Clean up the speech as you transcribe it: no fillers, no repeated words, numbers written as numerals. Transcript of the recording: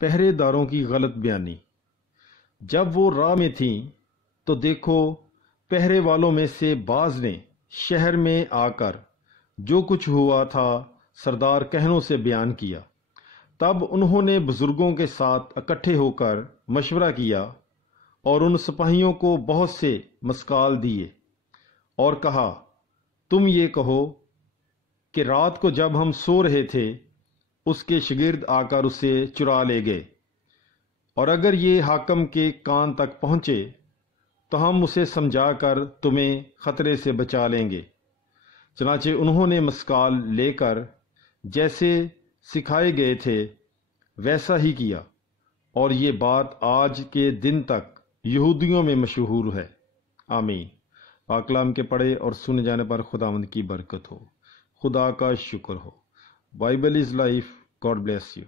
پہرے داروں کی غلط بیانی۔ جب وہ راہ میں تھیں تو دیکھو پہرے والوں میں سے بعض نے شہر میں آ کر جو کچھ ہوا تھا سردار کہنوں سے بیان کیا۔ تب انہوں نے بزرگوں کے ساتھ اکٹھے ہو کر مشورہ کیا اور ان سپاہیوں کو بہت سے مسکال دیے اور کہا، تم یہ کہو کہ رات کو جب ہم سو رہے تھے اس کے شاگرد آ کر اسے چرا لے گئے، اور اگر یہ حاکم کے کان تک پہنچے تو ہم اسے سمجھا کر تمہیں خطرے سے بچا لیں گے۔ چنانچہ انہوں نے مسکال لے کر جیسے سکھائے گئے تھے ویسا ہی کیا، اور یہ بات آج کے دن تک یہودیوں میں مشہور ہے۔ آمین۔ پاک کلام کے پڑھے اور سنے جانے پر خداوند کی برکت ہو۔ خدا کا شکر ہو۔ Bible is life. God bless you.